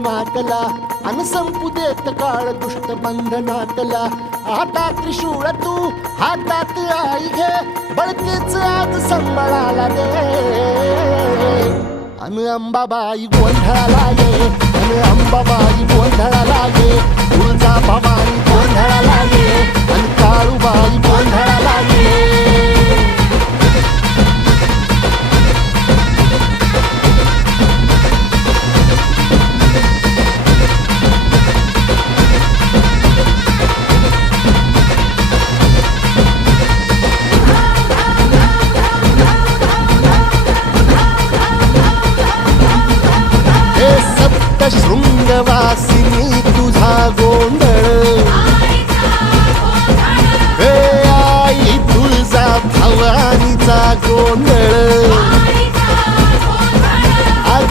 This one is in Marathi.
माध्यमातला अन संपू देत काळ दुष्ट बंधनातला. आता त्रिशूळ तू हातात आई घे, बळकेच आज संबळाला दे. अन अंबाबाई गोंधळाला ये, अन अंबाबाई गोंधळाला ये. तुळजा भवानी गोंधळाला ये, अन काळूबाई गोंधळाला ये.